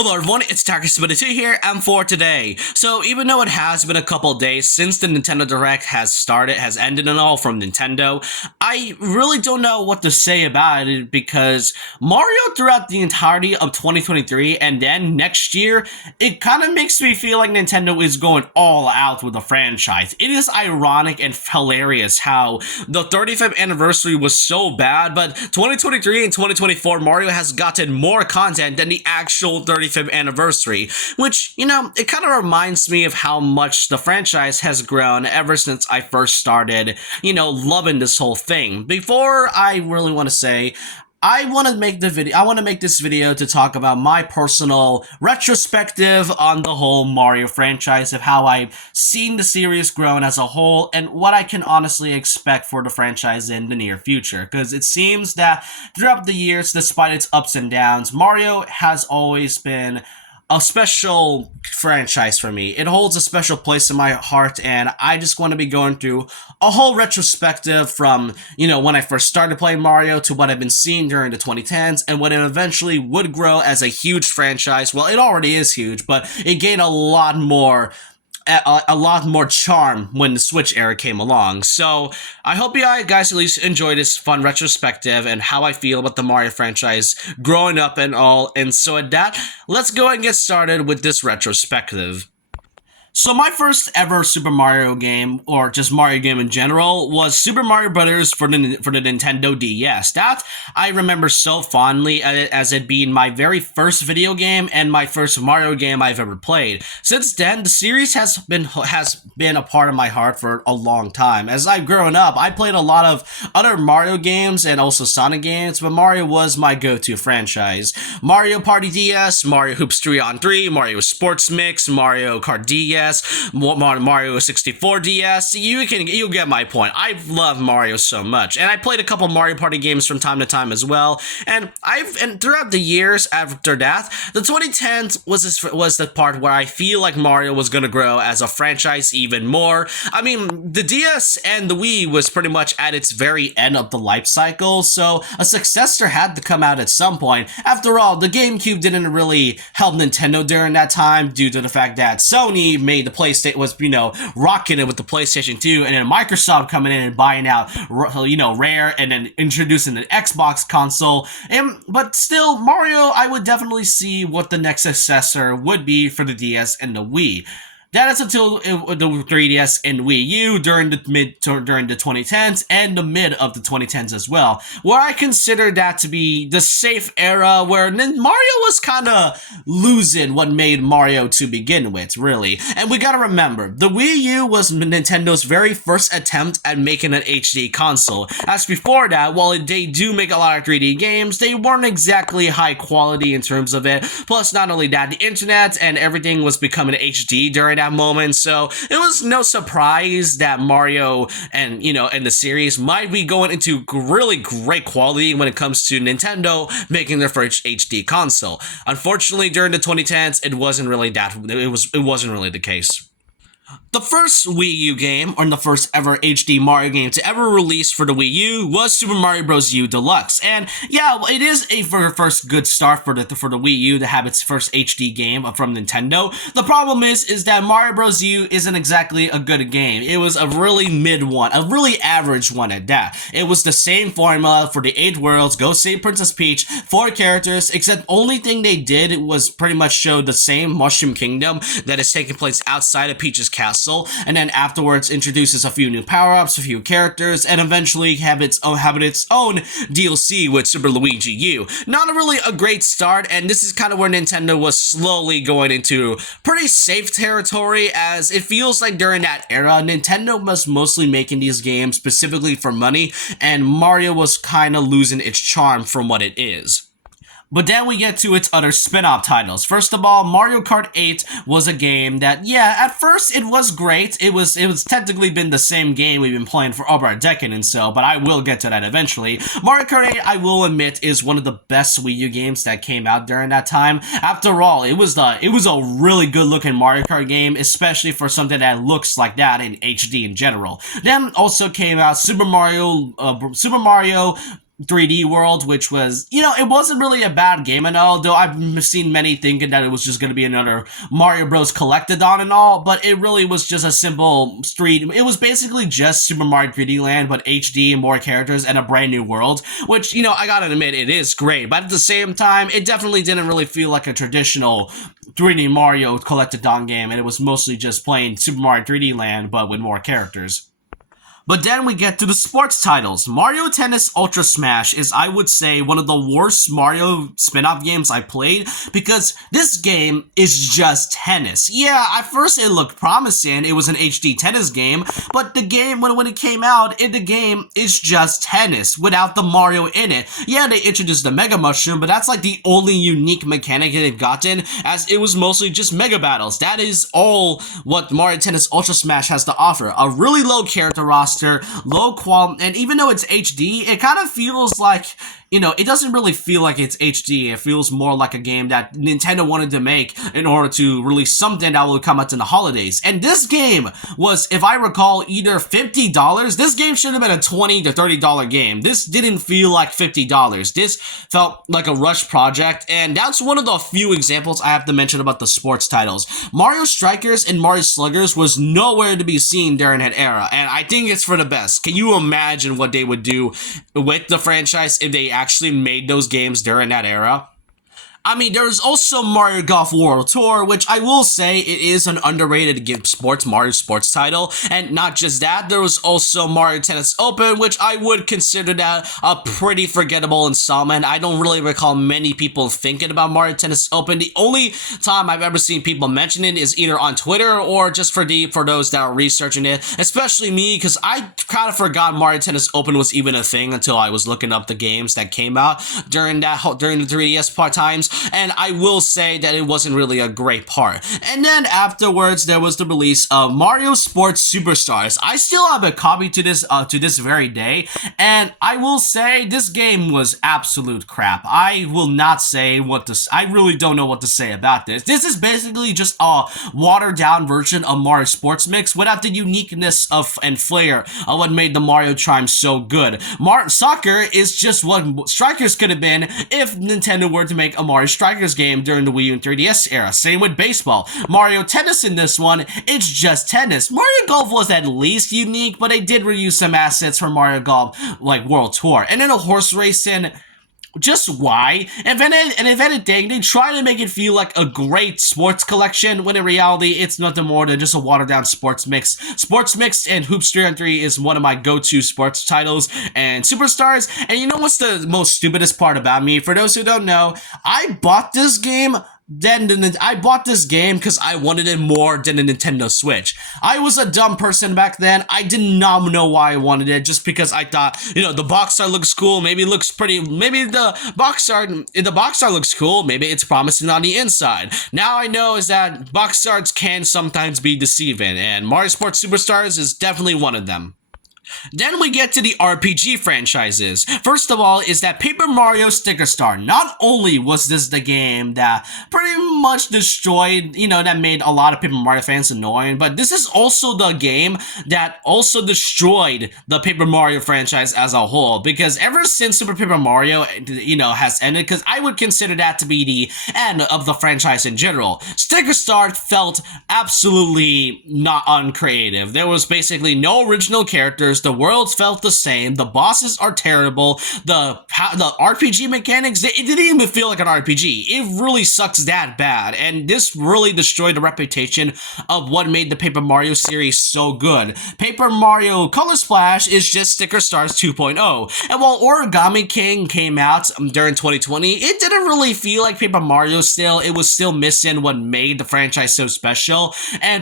Hello everyone, it's Tacker72 here, and for today. So even though it has been a couple days since the Nintendo Direct has ended and all from Nintendo, I really don't know what to say about it because Mario throughout the entirety of 2023 and then next year, it kind of makes me feel like Nintendo is going all out with the franchise. It is ironic and hilarious how the 35th anniversary was so bad, but 2023 and 2024 Mario has gotten more content than the actual 35th anniversary, which, it kind of reminds me of how much the franchise has grown ever since I first started, loving this whole thing. Before I really want to say, I want to make this video to talk about my personal retrospective on the whole Mario franchise, of how I've seen the series grown as a whole and what I can honestly expect for the franchise in the near future. Because it seems that throughout the years, despite its ups and downs, Mario has always been a special franchise for me. It holds a special place in my heart, and I just want to be going through a whole retrospective from, when I first started playing Mario to what I've been seeing during the 2010s and what it eventually would grow as a huge franchise. Well, it already is huge, but it gained a lot more charm when the Switch era came along. So I hope you guys at least enjoy this fun retrospective and how I feel about the Mario franchise growing up and all. And so at that, let's go and get started with this retrospective. So my first ever Super Mario game, or just Mario game in general, was Super Mario Bros. For the Nintendo DS. That I remember so fondly as it being my very first video game and my first Mario game I've ever played. Since then, the series has been a part of my heart for a long time. As I've grown up, I played a lot of other Mario games and also Sonic games, but Mario was my go-to franchise. Mario Party DS, Mario Hoops 3-on-3, Mario Sports Mix, Mario Kart DS, Mario 64 DS. You get my point. I love Mario so much, and I played a couple Mario Party games from time to time as well. And throughout the years after that, the 2010s was the part where I feel like Mario was gonna grow as a franchise even more. I mean, the DS and the Wii was pretty much at its very end of the life cycle, so a successor had to come out at some point. After all, the GameCube didn't really help Nintendo during that time due to the fact that Sony made the PlayStation was, rocking it with the PlayStation 2, and then Microsoft coming in and buying out, Rare, and then introducing an Xbox console. But still, Mario, I would definitely see what the next successor would be for the DS and the Wii. That is until the 3DS and Wii U during the 2010s and the mid of the 2010s as well, where I consider that to be the safe era where Mario was kind of losing what made Mario to begin with, really. And we gotta remember, the Wii U was Nintendo's very first attempt at making an HD console. As before that, while they do make a lot of 3D games, they weren't exactly high quality in terms of it. Plus, not only that, the internet and everything was becoming HD during that moment, so it was no surprise that Mario and the series might be going into really great quality when it comes to Nintendo making their first HD console. Unfortunately, during the 2010s, it wasn't really the case. The first Wii U game, or the first ever HD Mario game to ever release for the Wii U, was Super Mario Bros. U Deluxe. And yeah, it is a first good start for the Wii U to have its first HD game from Nintendo. The problem is that Mario Bros. U isn't exactly a good game. It was a really mid one, a really average one at that. It was the same formula for the 8 worlds, go save Princess Peach, 4 characters, except only thing they did was pretty much show the same Mushroom Kingdom that is taking place outside of Peach's castle, and then afterwards introduces a few new power-ups, a few characters, and eventually have its own DLC with Super Luigi U. Not really a great start, and this is kind of where Nintendo was slowly going into pretty safe territory, as it feels like during that era, Nintendo was mostly making these games specifically for money, and Mario was kind of losing its charm from what it is. But then we get to its other spin-off titles. First of all, Mario Kart 8 was a game that, yeah, at first it was great. It was technically been the same game we've been playing for over a decade and so, but I will get to that eventually. Mario Kart 8, I will admit, is one of the best Wii U games that came out during that time. After all, it was a really good-looking Mario Kart game, especially for something that looks like that in HD in general. Then also came out Super Mario 3D World, which was, it wasn't really a bad game and all, though I've seen many thinking that it was just going to be another Mario Bros. Collectathon and all, but it really was just a simple street. It was basically just Super Mario 3D Land, but HD, more characters, and a brand new world, which, I gotta admit, it is great, but at the same time, it definitely didn't really feel like a traditional 3D Mario Collectathon game, and it was mostly just playing Super Mario 3D Land, but with more characters. But then we get to the sports titles. Mario Tennis Ultra Smash is, I would say, one of the worst Mario spin-off games I played because this game is just tennis. Yeah, at first it looked promising. It was an HD tennis game, but the game, when it came out, the game is just tennis without the Mario in it. Yeah, they introduced the Mega Mushroom, but that's like the only unique mechanic they've gotten, as it was mostly just Mega Battles. That is all what Mario Tennis Ultra Smash has to offer. A really low character roster, low quality, and even though it's HD, it kind of feels like, it doesn't really feel like it's HD. It feels more like a game that Nintendo wanted to make in order to release something that will come out in the holidays. And this game was, if I recall, either $50. This game should have been a $20 to $30 game. This didn't feel like $50. This felt like a rush project, and that's one of the few examples I have to mention about the sports titles. Mario Strikers and Mario Sluggers was nowhere to be seen during that era, and I think it's for the best. Can you imagine what they would do with the franchise if they actually made those games during that era? I mean, there's also Mario Golf World Tour, which I will say it is an underrated Mario sports title. And not just that, there was also Mario Tennis Open, which I would consider that a pretty forgettable installment. I don't really recall many people thinking about Mario Tennis Open. The only time I've ever seen people mention it is either on Twitter or just for those that are researching it, especially me, because I kind of forgot Mario Tennis Open was even a thing until I was looking up the games that came out during the 3DS part times. And I will say that it wasn't really a great part. And then afterwards, there was the release of Mario Sports Superstars. I still have a copy to this very day, and I will say this game was absolute crap. I will not say I really don't know what to say about this. This is basically just a watered down version of Mario Sports Mix without the uniqueness and flair of what made the Mario Chime so good. Soccer is just what Strikers could have been if Nintendo were to make a Mario Strikers game during the Wii U and 3DS era. Same with baseball. Mario Tennis in this one, it's just tennis. Mario Golf was at least unique, but they did reuse some assets from Mario Golf, like World Tour. And then a horse racing, just why? And if anything, they try to make it feel like a great sports collection, when in reality, it's nothing more than just a watered-down sports mix. Sports Mix and Hoops 3-on-3 is one of my go-to sports titles and Superstars. And you know what's the most stupidest part about me? For those who don't know, I bought this game I bought this game because I wanted it more than the Nintendo Switch. I was a dumb person back then. I did not know why I wanted it, just because I thought, the box art looks cool, maybe it looks pretty, maybe the box art looks cool, maybe it's promising on the inside. Now I know is that box arts can sometimes be deceiving, and Mario Sports Superstars is definitely one of them. Then we get to the RPG franchises. First of all is that Paper Mario Sticker Star. Not only was this the game that pretty much destroyed, that made a lot of Paper Mario fans annoying, but this is also the game that also destroyed the Paper Mario franchise as a whole, because ever since Super Paper Mario, has ended, because I would consider that to be the end of the franchise in general, Sticker Star felt absolutely not uncreative. There was basically no original characters. The worlds felt the same. The bosses are terrible. The RPG mechanics, it didn't even feel like an RPG. It really sucks that bad. And this really destroyed the reputation of what made the Paper Mario series so good. Paper Mario Color Splash is just Sticker Stars 2.0. And while Origami King came out during 2020, it didn't really feel like Paper Mario still. It was still missing what made the franchise so special.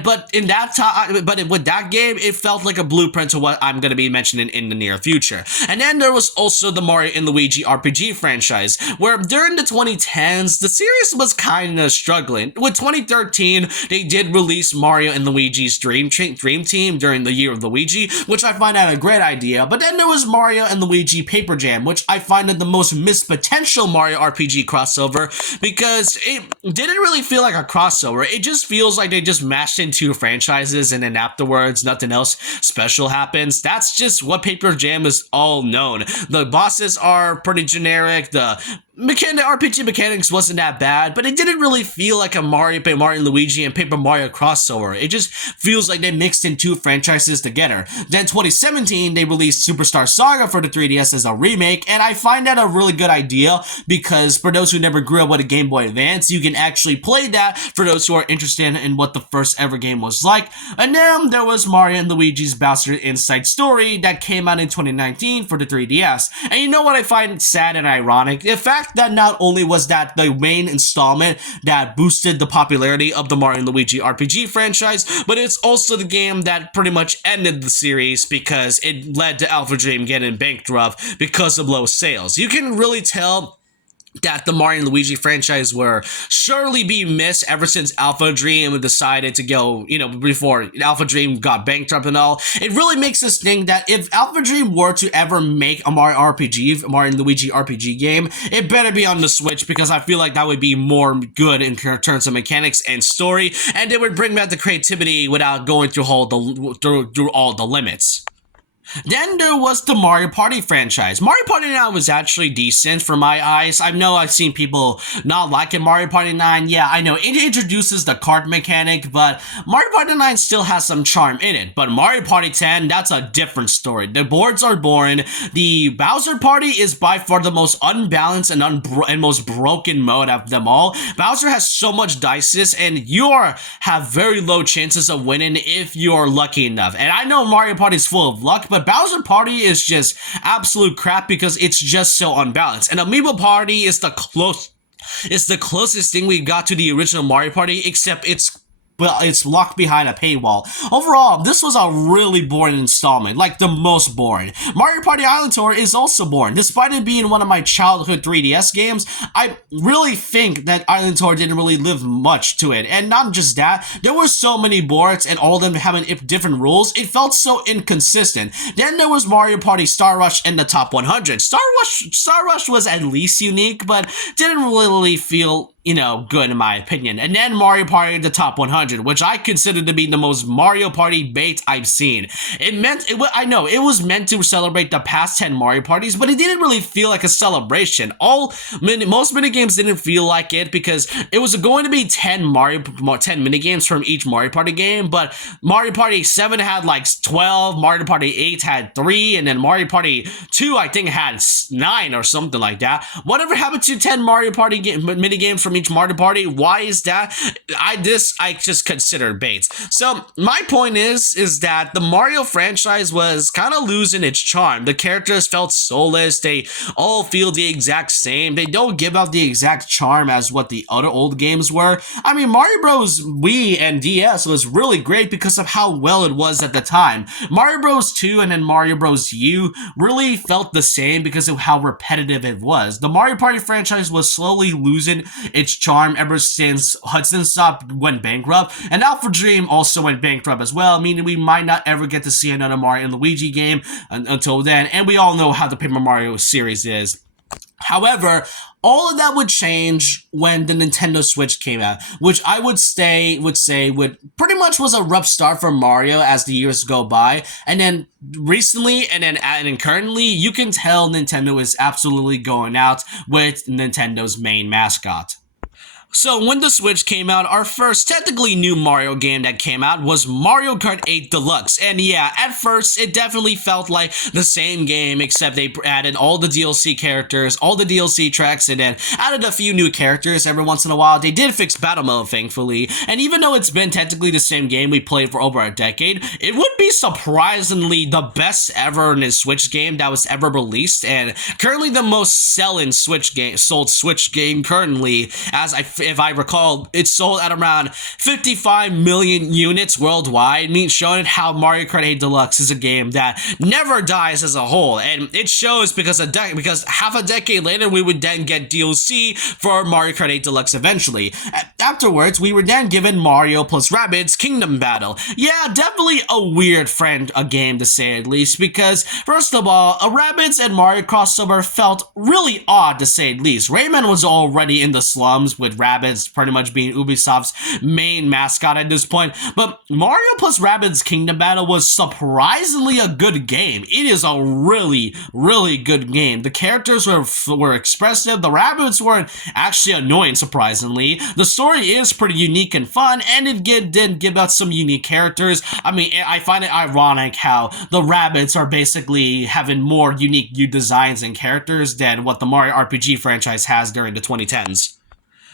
But with that game, it felt like a blueprint to what I'm going to be mentioning in the near future. And then there was also the Mario and Luigi RPG franchise, where during the 2010s, the series was kind of struggling. With 2013, they did release Mario and Luigi's Dream Team during the year of Luigi, which I find out a great idea. But then there was Mario and Luigi Paper Jam, which I find the most missed potential Mario RPG crossover, because it didn't really feel like a crossover. It just feels like they just mashed in two franchises and then afterwards nothing else special happens. that's just what Paper Jam is all known. The bosses are pretty generic. The RPG mechanics wasn't that bad, but it didn't really feel like a Mario, Mario and Luigi and Paper Mario crossover. It just feels like they mixed in two franchises together. Then 2017, they released Superstar Saga for the 3DS as a remake, and I find that a really good idea because for those who never grew up with a Game Boy Advance, you can actually play that for those who are interested in what the first ever game was like. And then there was Mario and Luigi's Bowser Inside Story that came out in 2019 for the 3DS. And you know what I find sad and ironic? The fact that not only was that the main installment that boosted the popularity of the Mario & Luigi RPG franchise, but it's also the game that pretty much ended the series because it led to Alpha Dream getting bankrupt because of low sales. You can really tell that the Mario and Luigi franchise were surely being missed ever since Alpha Dream decided to go, before Alpha Dream got bankrupt and all. It really makes us think that if Alpha Dream were to ever make a Mario and Luigi RPG game, it better be on the Switch because I feel like that would be more good in terms of mechanics and story, and it would bring back the creativity without going through all the limits. Then there was the Mario Party franchise. Mario Party 9 was actually decent for my eyes. I know I've seen people not liking Mario Party 9. Yeah, I know, it introduces the card mechanic, but Mario Party 9 still has some charm in it. But Mario Party 10, that's a different story. The boards are boring. The Bowser Party is by far the most unbalanced and most broken mode of them all. Bowser has so much dices, and you have very low chances of winning if you're lucky enough. And I know Mario Party is full of luck, but Bowser Party is just absolute crap because it's just so unbalanced. And Amiibo Party is the closest thing we got to the original Mario Party, except it's locked behind a paywall. Overall, this was a really boring installment, like the most boring. Mario Party Island Tour is also boring. Despite it being one of my childhood 3DS games, I really think that Island Tour didn't really live much to it. And not just that, there were so many boards and all of them having different rules, it felt so inconsistent. Then there was Mario Party Star Rush in the top 100. Star Rush was at least unique, but didn't really feel good in my opinion. And then Mario Party the top 100, which I consider to be the most Mario Party bait I've seen. I know it was meant to celebrate the past 10 Mario Parties, but it didn't really feel like a celebration. Most minigames didn't feel like it because it was going to be 10 minigames from each Mario Party game, but Mario Party 7 had like 12, Mario Party 8 had 3, and then Mario Party 2 I think had 9 or something like that. Whatever happened to 10 Mario Party minigames from each Mario Party? Why is that? I just consider baits. So my point is that the Mario franchise was kind of losing its charm. The characters felt soulless. They all feel the exact same. They don't give out the exact charm as what the other old games were. I mean, Mario Bros. Wii and DS was really great because of how well it was at the time. Mario Bros. 2 and then Mario Bros. U really felt the same because of how repetitive it was. The Mario Party franchise was slowly losing its charm ever since Hudson Soft went bankrupt, and Alpha Dream also went bankrupt as well, meaning we might not ever get to see another Mario and Luigi game until then, and we all know how the Paper Mario series is. However, all of that would change when the Nintendo Switch came out, which I would say pretty much was a rough start for Mario as the years go by. And then recently and currently, you can tell Nintendo is absolutely going out with Nintendo's main mascot. So when the Switch came out, our first technically new Mario game that came out was Mario Kart 8 Deluxe. And yeah, at first it definitely felt like the same game, except they added all the DLC characters, all the DLC tracks, and then added a few new characters every once in a while. They did fix battle mode, thankfully. And even though it's been technically the same game we played for over a decade, it would be surprisingly the best ever in a Switch game that was ever released, and currently the most sold Switch game currently, if I recall, it sold at around 55 million units worldwide, showing how Mario Kart 8 Deluxe is a game that never dies as a whole. And it shows because half a decade later, we would then get DLC for Mario Kart 8 Deluxe eventually. Afterwards, we were then given Mario plus Rabbids Kingdom Battle. Yeah, definitely a weird game to say at least, because first of all, a Rabbids and Mario crossover felt really odd to say at least. Rayman was already in the slums with Rabbids pretty much being Ubisoft's main mascot at this point. But Mario plus Rabbids Kingdom Battle was surprisingly a good game. It is a really, really good game. The characters were expressive. The Rabbids weren't actually annoying, surprisingly. The story is pretty unique and fun, and it did give us some unique characters. I mean, I find it ironic how the Rabbids are basically having more unique designs and characters than what the Mario RPG franchise has during the 2010s.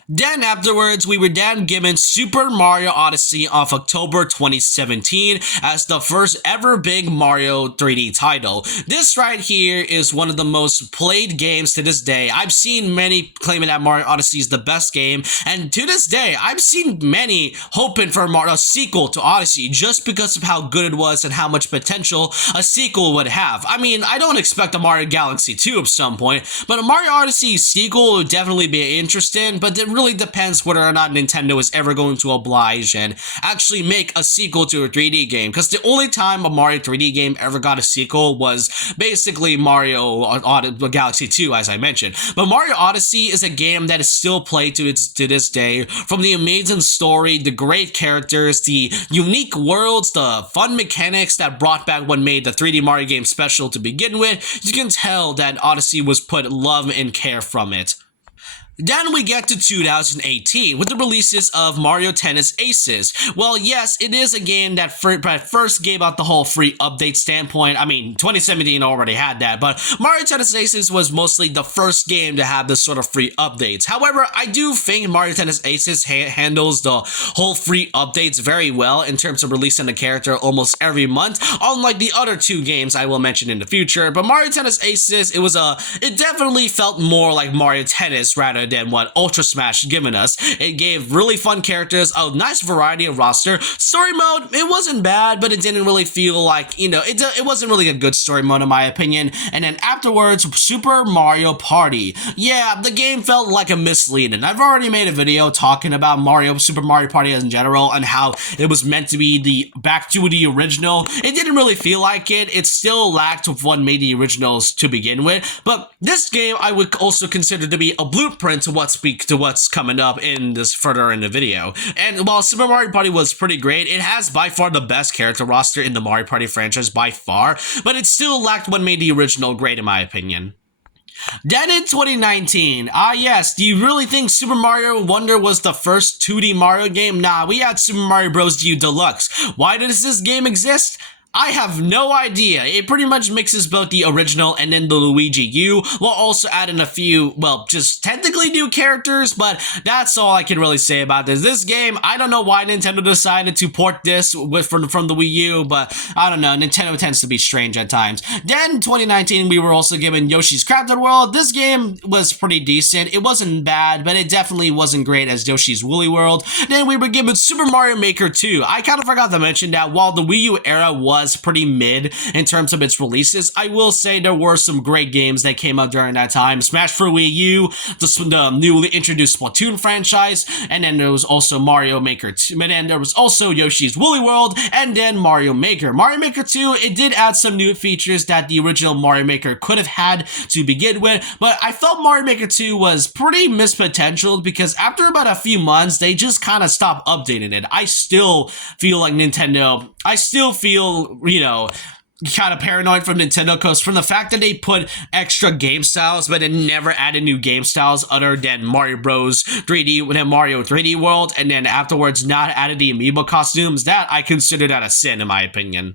Then afterwards, we were then given Super Mario Odyssey of October 2017 as the first ever big Mario 3D title. This right here is one of the most played games to this day. I've seen many claiming that Mario Odyssey is the best game, and to this day, I've seen many hoping for a sequel to Odyssey just because of how good it was and how much potential a sequel would have. I mean, I don't expect a Mario Galaxy 2 at some point, but a Mario Odyssey sequel would definitely be interesting, but it really depends whether or not Nintendo is ever going to oblige and actually make a sequel to a 3D game, because the only time a Mario 3D game ever got a sequel was basically Mario Galaxy 2, as I mentioned. But Mario Odyssey is a game that is still played to this day. From the amazing story, the great characters, the unique worlds, the fun mechanics that brought back what made the 3D Mario game special to begin with, you can tell that Odyssey was put love and care from it. Then we get to 2018 with the releases of Mario Tennis Aces. Well, yes, it is a game that first gave out the whole free update standpoint. I mean, 2017 already had that, but Mario Tennis Aces was mostly the first game to have this sort of free updates. However, I do think Mario Tennis Aces handles the whole free updates very well in terms of releasing the character almost every month, unlike the other two games I will mention in the future. But Mario Tennis Aces, it definitely felt more like Mario Tennis rather than what Ultra Smash given us. It gave really fun characters, a nice variety of roster. Story mode, it wasn't bad, but it didn't really feel like, it wasn't really a good story mode in my opinion. And then afterwards, Super Mario Party. Yeah, the game felt like a misleading. I've already made a video talking about Super Mario Party in general and how it was meant to be back to the original. It didn't really feel like it. It still lacked of what made the originals to begin with. But this game I would also consider to be a blueprint to what's coming up in this further in the video. And while Super Mario Party was pretty great, it has by far the best character roster in the Mario Party franchise by far, but it still lacked what made the original great in my opinion. Then in 2019, yes, do you really think Super Mario Wonder was the first 2D Mario game? Nah, we had Super Mario Bros. U Deluxe. Why does this game exist? I have no idea. It pretty much mixes both the original and then the Luigi U, while also adding a few, well, just technically new characters, but that's all I can really say about this. This game, I don't know why Nintendo decided to port this from the Wii U, but I don't know, Nintendo tends to be strange at times. Then 2019, we were also given Yoshi's Crafted World. This game was pretty decent. It wasn't bad, but it definitely wasn't great as Yoshi's Woolly World. Then we were given Super Mario Maker 2. I kind of forgot to mention that while the Wii U era was pretty mid in terms of its releases, I will say there were some great games that came out during that time. Smash for Wii U, the newly introduced Splatoon franchise, and then there was also Mario Maker 2, and then there was also Yoshi's Woolly World, and then Mario Maker. Mario Maker 2, it did add some new features that the original Mario Maker could have had to begin with, but I felt Mario Maker 2 was pretty missed potential because after about a few months, they just kind of stopped updating it. I still feel like I still feel, kind of paranoid from Nintendo because from the fact that they put extra game styles but then never added new game styles other than Mario Bros 3D with Mario 3D World, and then afterwards not added the amiibo costumes, that I consider that a sin in my opinion.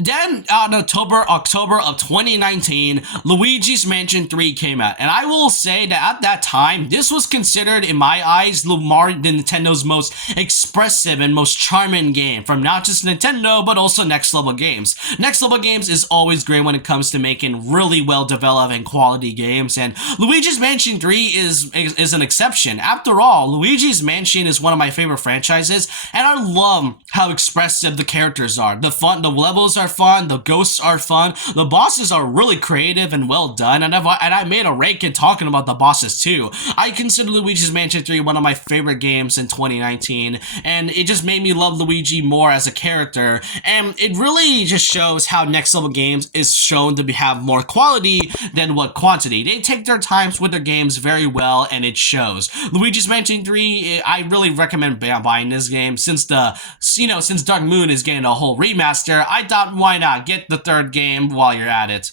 Then on October of 2019, Luigi's Mansion 3 came out, and I will say that at that time, this was considered, in my eyes, Nintendo's most expressive and most charming game from not just Nintendo, but also Next Level Games. Next Level Games is always great when it comes to making really well-developed and quality games, and Luigi's Mansion 3 is an exception. After all, Luigi's Mansion is one of my favorite franchises, and I love how expressive the characters are. The levels are are fun, the ghosts are fun, the bosses are really creative and well done, and I made a rake in talking about the bosses too. I consider Luigi's Mansion 3 one of my favorite games in 2019, and it just made me love Luigi more as a character, and it really just shows how Next Level Games is shown to have more quality than what quantity. They take their times with their games very well, and it shows. Luigi's Mansion 3, I really recommend buying this game since since Dark Moon is getting a whole remaster. I thought, why not get the third game while you're at it.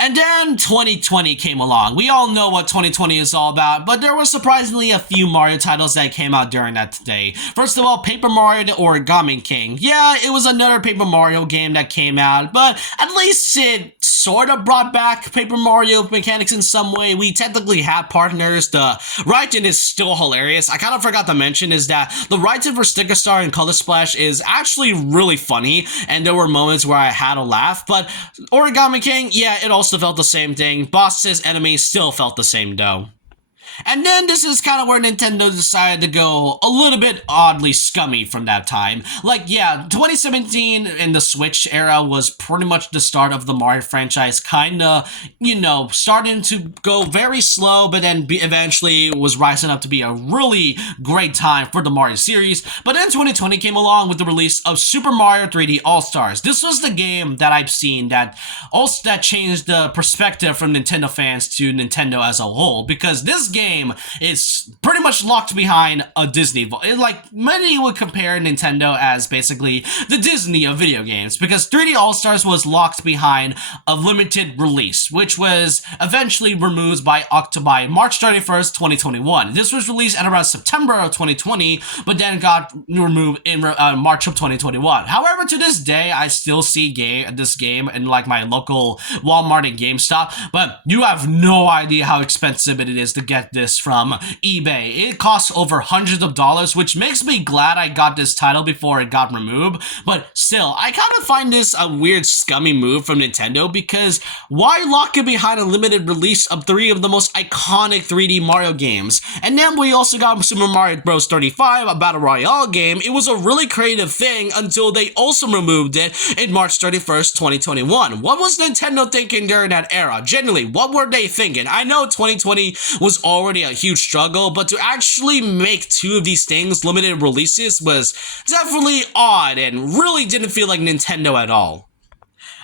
And then 2020 came along. We all know what 2020 is all about, but there were surprisingly a few Mario titles that came out during that day. First of all, Paper Mario the Origami King. Yeah, it was another Paper Mario game that came out, but at least it sort of brought back Paper Mario mechanics in some way. We technically had partners. The writing is still hilarious. I kind of forgot to mention is that the writing for Sticker Star and Color Splash is actually really funny, and there were moments where I had a laugh, but Origami King, yeah, it also felt the same thing. Bosses, enemies still felt the same though. And then this is kind of where Nintendo decided to go a little bit oddly scummy from that time. Like, yeah, 2017 in the Switch era was pretty much the start of the Mario franchise, kinda, starting to go very slow, but then eventually was rising up to be a really great time for the Mario series. But then 2020 came along with the release of Super Mario 3D All-Stars. This was the game that I've seen that changed the perspective from Nintendo fans to Nintendo as a whole, because this game is pretty much locked behind a Disney vault. Like, many would compare Nintendo as basically the Disney of video games, because 3D All-Stars was locked behind a limited release, which was eventually removed by March 31st, 2021. This was released at around September of 2020, but then got removed in March of 2021. However, to this day, I still see this game in like my local Walmart and GameStop, but you have no idea how expensive it is to get this from eBay. It costs over hundreds of dollars, which makes me glad I got this title before it got removed, but still, I kind of find this a weird scummy move from Nintendo, because why lock it behind a limited release of 3 of the most iconic 3D Mario games? And then we also got Super Mario Bros. 35, a Battle Royale game. It was a really creative thing until they also removed it in March 31st, 2021. What was Nintendo thinking during that era? Genuinely, what were they thinking? I know 2020 was already a huge struggle, but to actually make 2 of these things limited releases was definitely odd and really didn't feel like Nintendo at all.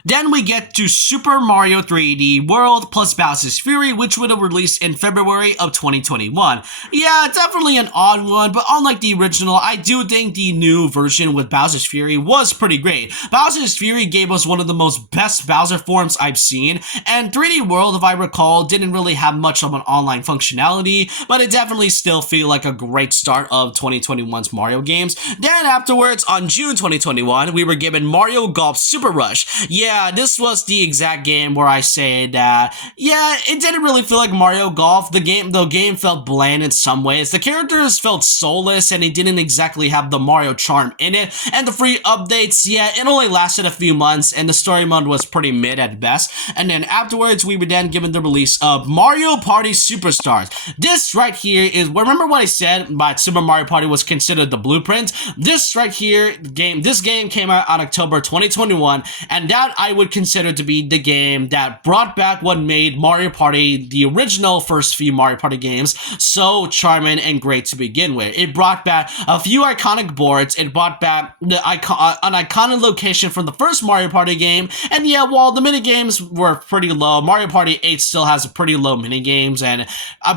Then we get to Super Mario 3D World plus Bowser's Fury, which would have released in February of 2021. Yeah, definitely an odd one, but unlike the original, I do think the new version with Bowser's Fury was pretty great. Bowser's Fury gave us one of the most best Bowser forms I've seen, and 3D World, if I recall, didn't really have much of an online functionality, but it definitely still feel like a great start of 2021's Mario games. Then afterwards, on June 2021, we were given Mario Golf Super Rush. Yeah, this was the exact game where I say that, yeah, it didn't really feel like Mario Golf. The game felt bland in some ways. The characters felt soulless, and it didn't exactly have the Mario charm in it. And the free updates, yeah, it only lasted a few months, and the story mode was pretty mid at best. And then afterwards, we were then given the release of Mario Party Superstars. This right here is, remember what I said about Super Mario Party was considered the blueprint? This right here, this game came out on October 2021, and that I would consider to be the game that brought back what made Mario Party, the original first few Mario Party games, so charming and great to begin with. It brought back a few iconic boards, it brought back an iconic location from the first Mario Party game, and yeah, while the minigames were pretty low, Mario Party 8 still has pretty low minigames, and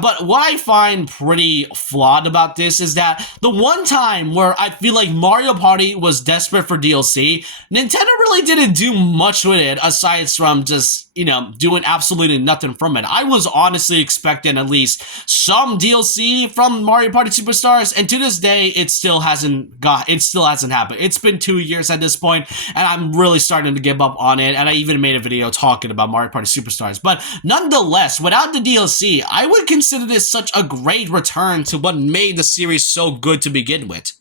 but what I find pretty flawed about this is that the one time where I feel like Mario Party was desperate for DLC, Nintendo really didn't do much with it aside from just, doing absolutely nothing from it. I was honestly expecting at least some DLC from Mario Party Superstars, and to this day, it still hasn't happened. It's been 2 years at this point, and I'm really starting to give up on it, and I even made a video talking about Mario Party Superstars. But nonetheless, without the DLC, I would consider this such a great return to what made the series so good to begin with.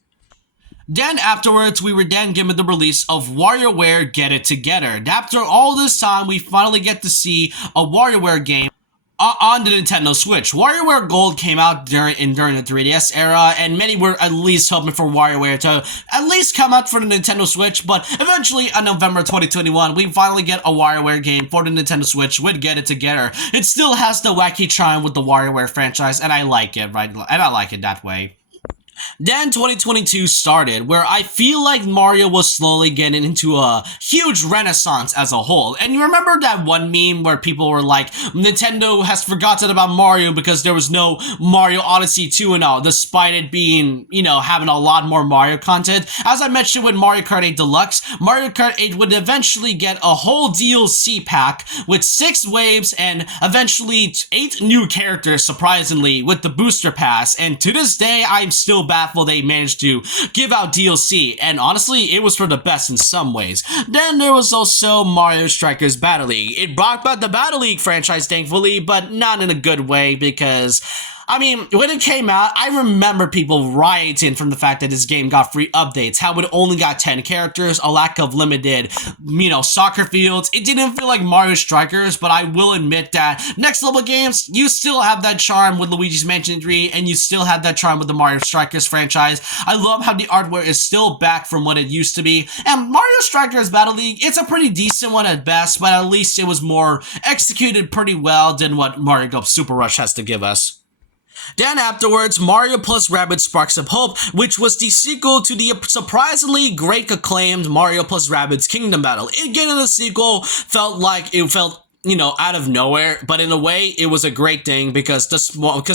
Then afterwards, we were then given the release of WarioWare Get It Together. After all this time, we finally get to see a WarioWare game on the Nintendo Switch. WarioWare Gold came out during the 3DS era, and many were at least hoping for WarioWare to at least come out for the Nintendo Switch, but eventually on November 2021, we finally get a WarioWare game for the Nintendo Switch with Get It Together. It still has the wacky charm with the WarioWare franchise, and I like it, right? And I like it that way. Then 2022 started, where I feel like Mario was slowly getting into a huge renaissance as a whole. And you remember that one meme where people were like, Nintendo has forgotten about Mario because there was no Mario Odyssey 2 and all, despite it being, having a lot more Mario content. As I mentioned with Mario Kart 8 Deluxe, Mario Kart 8 would eventually get a whole DLC pack with 6 waves and eventually 8 new characters, surprisingly, with the booster pass. And to this day, I'm still baffled they managed to give out DLC, and honestly, it was for the best in some ways. Then there was also Mario Strikers Battle League. It brought back the Battle League franchise, thankfully, but not in a good way because when it came out, I remember people rioting from the fact that this game got free updates, how it only got 10 characters, a lack of limited, soccer fields. It didn't feel like Mario Strikers, but I will admit that next level games, you still have that charm with Luigi's Mansion 3, and you still have that charm with the Mario Strikers franchise. I love how the artwork is still back from what it used to be, and Mario Strikers Battle League, it's a pretty decent one at best, but at least it was more executed pretty well than what Mario Golf Super Rush has to give us. Then afterwards, Mario plus Rabbids Sparks of Hope, which was the sequel to the surprisingly great acclaimed Mario plus Rabbids Kingdom Battle. Again, the sequel felt out of nowhere, but in a way, it was a great thing because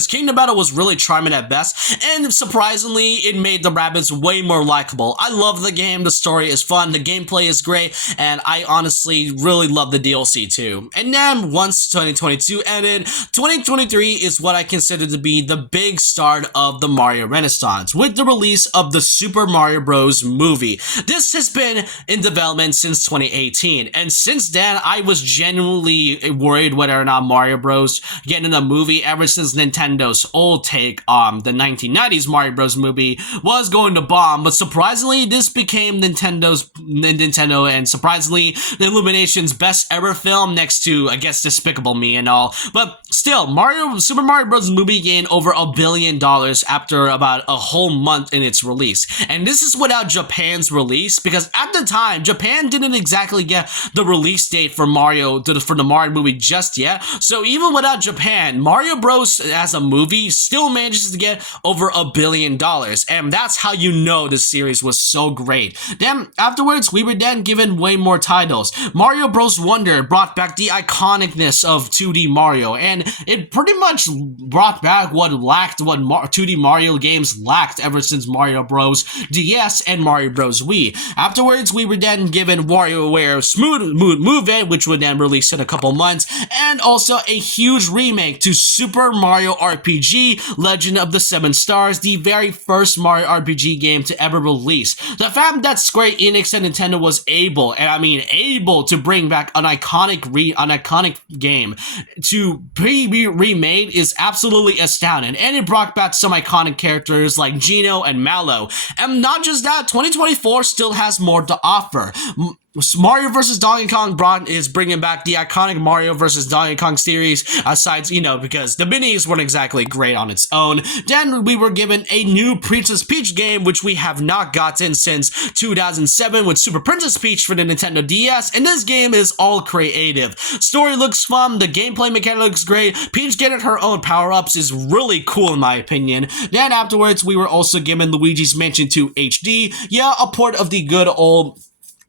Kingdom Battle was really charming at best, and surprisingly, it made the Rabbids way more likable. I love the game, the story is fun, the gameplay is great, and I honestly really love the DLC too. And then, once 2022 ended, 2023 is what I consider to be the big start of the Mario Renaissance, with the release of the Super Mario Bros. Movie. This has been in development since 2018, and since then, I was genuinely worried whether or not Mario Bros. Getting a movie ever since Nintendo's old take on the 1990s Mario Bros. Movie was going to bomb, but surprisingly, this became Nintendo, and surprisingly, the Illumination's best ever film next to, I guess, Despicable Me and all. But still, Super Mario Bros. Movie gained over $1 billion after about a whole month in its release. And this is without Japan's release, because at the time, Japan didn't exactly get the release date for for the Mario movie just yet. So even without Japan, Mario Bros. As a movie still manages to get over $1 billion. And that's how you know the series was so great. Then afterwards, we were then given way more titles. Mario Bros. Wonder brought back the iconicness of 2D Mario, and it pretty much brought back what 2D Mario games lacked ever since Mario Bros. DS and Mario Bros. Wii. Afterwards, we were then given WarioWare Smooth Move It, which would then release in a couple months, and also a huge remake to Super Mario RPG Legend of the Seven Stars, the very first Mario RPG game to ever release. The fact that Square Enix and Nintendo was able to bring back an iconic game to be remade is absolutely astounding, and it brought back some iconic characters like Geno and Mallow. And not just that, 2024 still has more to offer. Mario vs. Donkey Kong is bringing back the iconic Mario vs. Donkey Kong series, aside, because the minis weren't exactly great on its own. Then we were given a new Princess Peach game, which we have not gotten since 2007 with Super Princess Peach for the Nintendo DS, and this game is all creative. Story looks fun, the gameplay mechanic looks great, Peach getting her own power-ups is really cool in my opinion. Then afterwards, we were also given Luigi's Mansion 2 HD, a port of the good old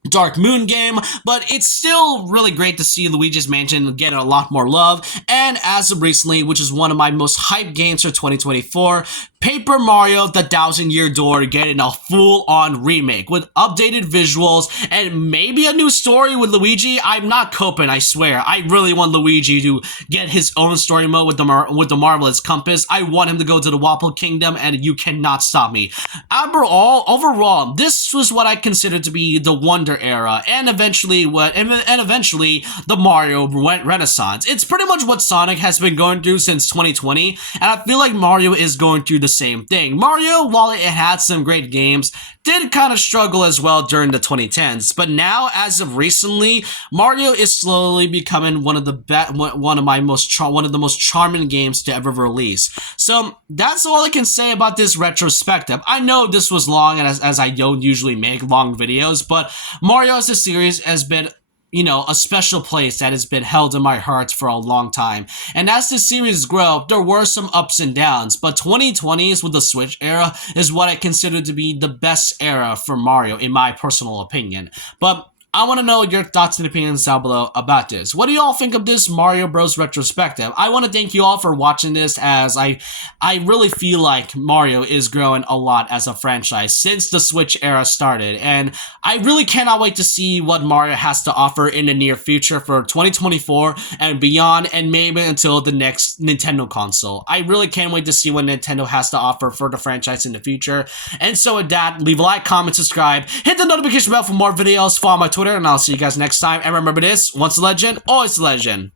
Dark Moon game, but it's still really great to see Luigi's Mansion get a lot more love. And as of recently, which is one of my most hyped games for 2024, Paper Mario The Thousand Year Door getting a full-on remake with updated visuals and maybe a new story with Luigi. I'm not coping, I swear. I really want Luigi to get his own story mode with the Marvelous Compass. I want him to go to the Wapple Kingdom, and you cannot stop me. Overall, this was what I consider to be the Wonder Era, and eventually the Mario Renaissance. It's pretty much what Sonic has been going through since 2020, and I feel like Mario is going through the same thing. Mario, while it had some great games, did kind of struggle as well during the 2010s. But now, as of recently, Mario is slowly becoming one of the most charming games to ever release. So that's all I can say about this retrospective. I know this was long, as I don't usually make long videos, but Mario as a series has been a special place that has been held in my heart for a long time. And as the series grew, there were some ups and downs, but 2020s with the Switch era is what I consider to be the best era for Mario, in my personal opinion. But I want to know your thoughts and opinions down below about this. What do you all think of this Mario Bros. Retrospective? I want to thank you all for watching this, as I really feel like Mario is growing a lot as a franchise since the Switch era started, and I really cannot wait to see what Mario has to offer in the near future for 2024 and beyond, and maybe until the next Nintendo console. I really can't wait to see what Nintendo has to offer for the franchise in the future. And so with that, leave a like, comment, subscribe, hit the notification bell for more videos, follow my Twitter, and I'll see you guys next time. And remember this, once a legend, always a legend.